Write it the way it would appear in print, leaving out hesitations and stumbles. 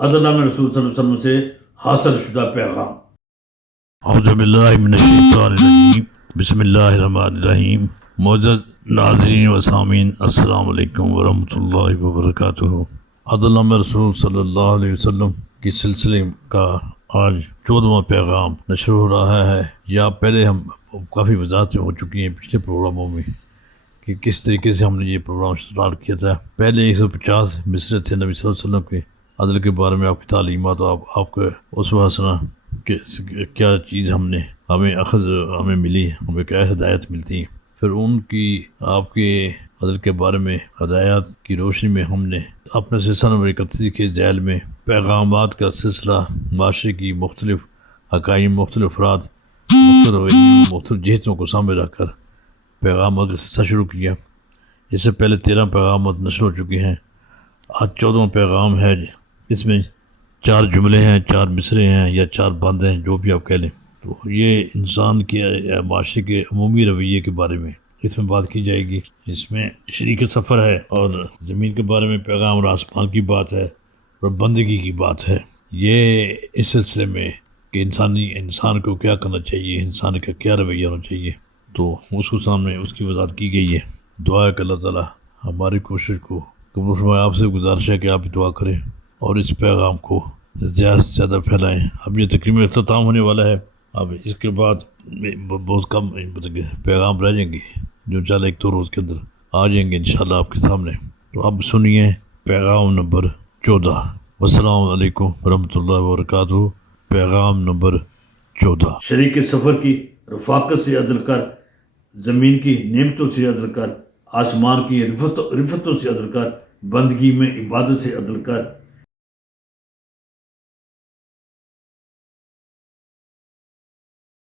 عدل میں رسول صلی اللہ علیہ وسلم سے حاصل شدہ پیغام۔ اعوذ باللہ من الشیطان الرجیم، بسم اللہ الرحمن الرحیم۔ معزز ناظرین و سامعین، السلام علیکم ورحمۃ اللہ وبرکاتہ۔ عدل میں رسول صلی اللہ علیہ وسلم کی سلسلے کا آج 14واں پیغام نشر ہو رہا ہے۔ یا پہلے ہم کافی وضاحتیں ہو چکی ہیں پچھلے پروگراموں میں کہ کس طریقے سے ہم نے یہ پروگرام اسٹارٹ کیا تھا۔ پہلے 150 مصرے تھے نبی صلی اللہ علیہ وسلم کے عدل کے بارے میں، آپ کی تعلیمات، آپ کا اسوہ حسنہ کہ کیا چیز ہمیں ملی، ہمیں کیا ہدایت ملتی ہیں۔ پھر ان کی آپ کے عدل کے بارے میں ہدایات کی روشنی میں ہم نے اپنے سلسلہ نمبر 31 کے ذیل میں پیغامات کا سلسلہ، معاشرے کی مختلف حقائق، مختلف افراد، مختلف رویوں، مختلف جہتوں کو سامنے رکھ کر پیغامات کا سلسلہ شروع کیا۔ اس سے پہلے 13 پیغامات نشر ہو چکے ہیں۔ آج 14واں پیغام ہے، اس میں 4 جملے ہیں، 4 مصرے ہیں یا 4 بند ہیں، جو بھی آپ کہہ لیں۔ تو یہ انسان کے یا معاشرے کے عمومی رویے کے بارے میں اس میں بات کی جائے گی۔ اس میں شریک سفر ہے اور زمین کے بارے میں پیغام اور آسمان کی بات ہے اور بندگی کی بات ہے۔ یہ اس سلسلے میں کہ انسان کو کیا کرنا چاہیے، انسان کا کیا رویہ ہونا چاہیے، تو اس کو سامنے اس کی وضاحت کی گئی ہے۔ دعا ہے کہ اللہ تعالیٰ ہماری کوشش کو قبول فرمائے۔ آپ سے گزارش ہے کہ آپ دعا کریں اور اس پیغام کو زیادہ سے زیادہ پھیلائیں۔ اب یہ تقریباً اختتام ہونے والا ہے، اب اس کے بعد بہت کم پیغام رہ جائیں گے جو انشاءاللہ 1-2 روز کے اندر آ جائیں گے انشاءاللہ آپ کے سامنے۔ تو اب سنیے پیغام نمبر 14۔ والسلام علیکم ورحمۃ اللہ وبرکاتہ۔ پیغام نمبر 14۔ شریک سفر کی رفاقت سے عدل کر، زمین کی نعمتوں سے عدل کر، آسمان کی رفتوں سے عدل کر، بندگی میں عبادت سے عدل کر،